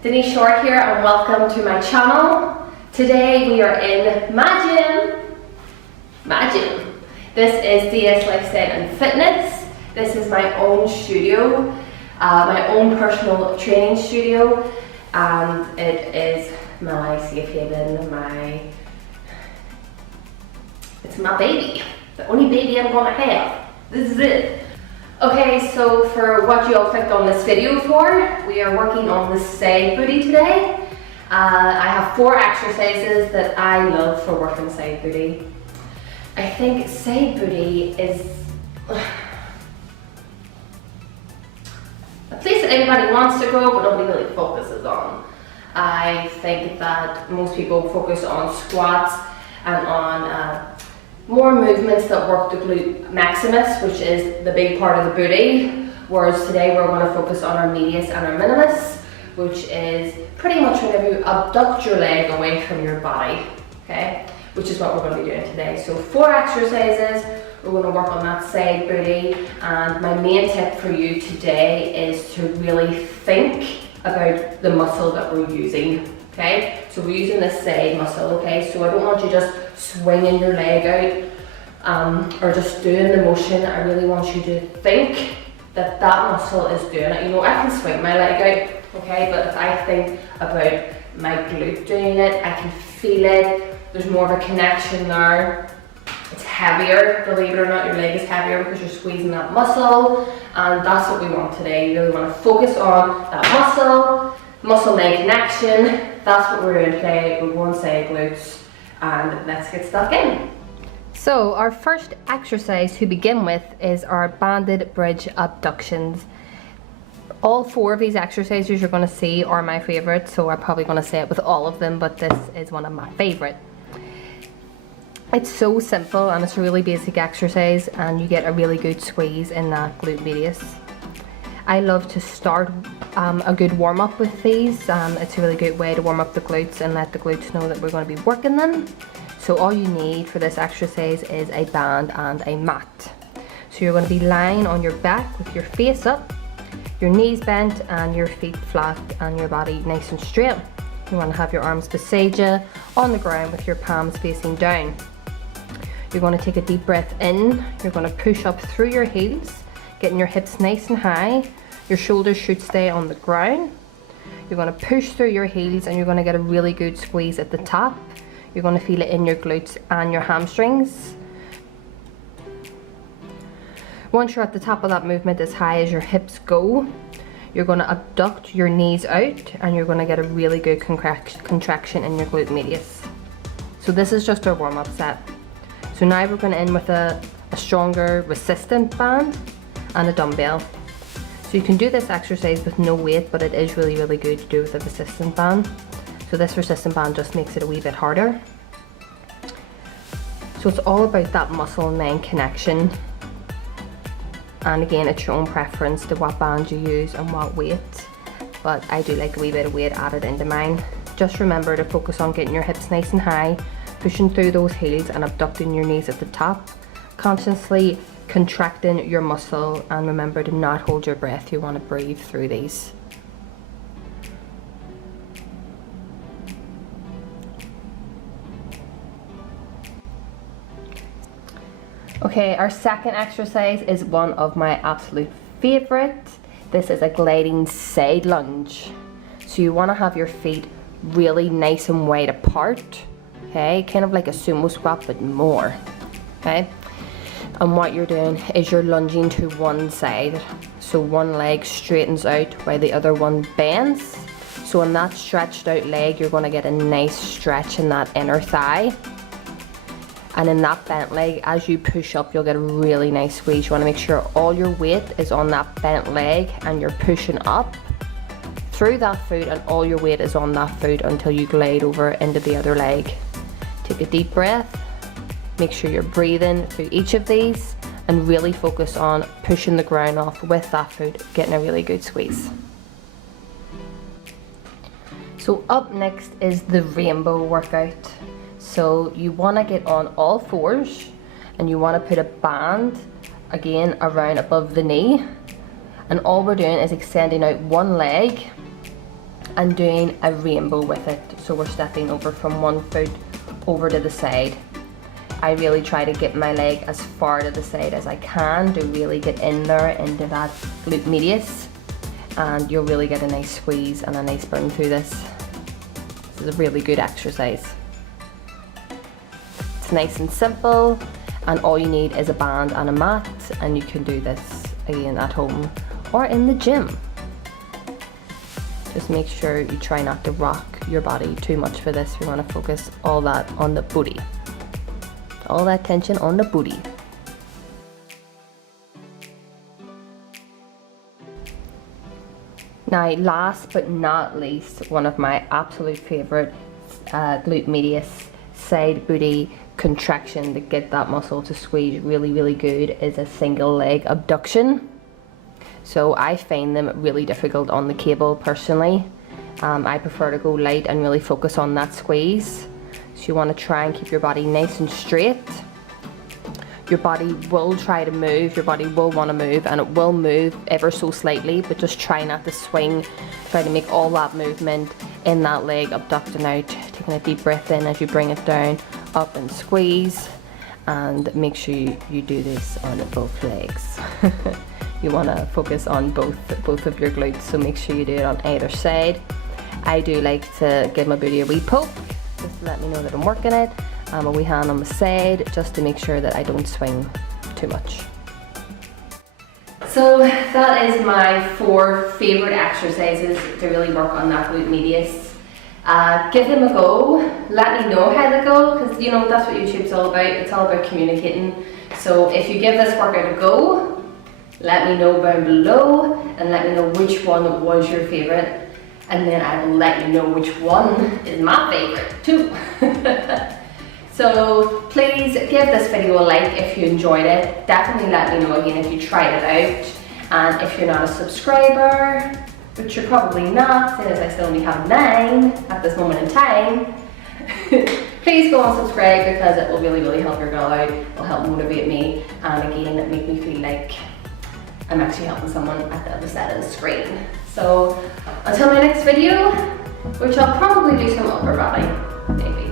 Denise Short here and welcome to my channel. Today we are in my gym. This is DS Lifestyle and Fitness. This is my own studio, my own personal training studio, and it is my safe haven, it's my baby. The only baby I'm gonna have. This is it. Okay, so for what you all clicked on this video for, we are working on the side booty today. I have 4 exercises that I love for working side booty. I think side booty is a place that everybody wants to go, but nobody really focuses on. I think that most people focus on squats and on more movements that work the glute maximus, which is the big part of the booty, whereas today we're going to focus on our medius and our minimus, which is pretty much whenever you abduct your leg away from your body, okay? Which is what we're going to be doing today. So 4 exercises, we're going to work on that side booty, and my main tip for you today is to really think about the muscle that we're using, okay? So we're using this side muscle, okay? So I don't want you just swinging your leg out or just doing the motion. I really want you to think that that muscle is doing it. You know, I can swing my leg out, okay? But if I think about my glute doing it, I can feel it. There's more of a connection there. It's heavier, believe it or not, your leg is heavier because you're squeezing that muscle, and that's what we want today. You really want to focus on that muscle-leg connection. That's what we're doing today. We're going to say glutes, and let's get stuck in. So our first exercise to begin with is our banded bridge abductions. All 4 of these exercises you're going to see are my favorite, so I'm probably going to say it with all of them, but this is one of my favorite. It's so simple and it's a really basic exercise, and you get a really good squeeze in that glute medius. I love to start a good warm-up with these. It's a really good way to warm up the glutes and let the glutes know that we're going to be working them. So all you need for this exercise is a band and a mat. So you're going to be lying on your back with your face up, your knees bent and your feet flat and your body nice and straight. You want to have your arms beside you on the ground with your palms facing down. You're going to take a deep breath in. You're going to push up through your heels, getting your hips nice and high. Your shoulders should stay on the ground. You're going to push through your heels and you're going to get a really good squeeze at the top. You're going to feel it in your glutes and your hamstrings. Once you're at the top of that movement, as high as your hips go, you're going to abduct your knees out and you're going to get a really good contraction in your glute medius. So this is just our warm-up set. So now we're going to end with a stronger resistant band and a dumbbell. So you can do this exercise with no weight, but it is really, really good to do with a resistant band. So this resistant band just makes it a wee bit harder. So it's all about that muscle and mind connection. And again, it's your own preference to what band you use and what weight. But I do like a wee bit of weight added into mine. Just remember to focus on getting your hips nice and high, pushing through those heels and abducting your knees at the top. Consciously contracting your muscle, and remember to not hold your breath. You want to breathe through these. Okay, our second exercise is one of my absolute favorite. This is a gliding side lunge. So you want to have your feet really nice and wide apart, okay, kind of like a sumo squat but more, okay? And what you're doing is you're lunging to one side. So one leg straightens out while the other one bends. So in that stretched out leg, you're going to get a nice stretch in that inner thigh. And in that bent leg, as you push up, you'll get a really nice squeeze. You want to make sure all your weight is on that bent leg and you're pushing up through that foot, and all your weight is on that foot until you glide over into the other leg. Take a deep breath. Make sure you're breathing through each of these and really focus on pushing the ground off with that foot, getting a really good squeeze. So up next is the rainbow workout. So you want to get on all fours and you want to put a band again around above the knee, and all we're doing is extending out one leg and doing a rainbow with it. So we're stepping over from one foot over to the side. I really try to get my leg as far to the side as I can to really get in there into that glute medius, and you'll really get a nice squeeze and a nice burn through this. This is a really good exercise. It's nice and simple, and all you need is a band and a mat, and you can do this again at home or in the gym. Just make sure you try not to rock your body too much for this. We want to focus all that on the booty. All that tension on the booty. Now, last but not least, one of my absolute favorite glute medius side booty contraction to get that muscle to squeeze really good is a single leg abduction. So I find them really difficult on the cable personally. I prefer to go light and really focus on that squeeze. So you want to try and keep your body nice and straight. Your body will try to move, your body will want to move, and it will move ever so slightly, but just try not to swing. Try to make all that movement in that leg, abducting out, taking a deep breath in as you bring it down, up and squeeze, and make sure you do this on both legs. You want to focus on both of your glutes, so make sure you do it on either side. I do like to give my booty a wee poke, just to let me know that I'm working it. A wee hand on the side, just to make sure that I don't swing too much. So that is my 4 favorite exercises to really work on that glute medius. Give them a go. Let me know how they go, because you know that's what YouTube's all about. It's all about communicating. So if you give this workout a go, let me know down below and let me know which one was your favorite, and then I will let you know which one is my favorite too. So please give this video a like if you enjoyed it. Definitely let me know again if you tried it out. And if you're not a subscriber, which you're probably not, seeing as I still only have 9 at this moment in time, please go and subscribe, because it will really help your girl out. It will help motivate me, and again, it make me feel like I'm actually helping someone at the other side of the screen. So until my next video, which I'll probably do some upper body, maybe.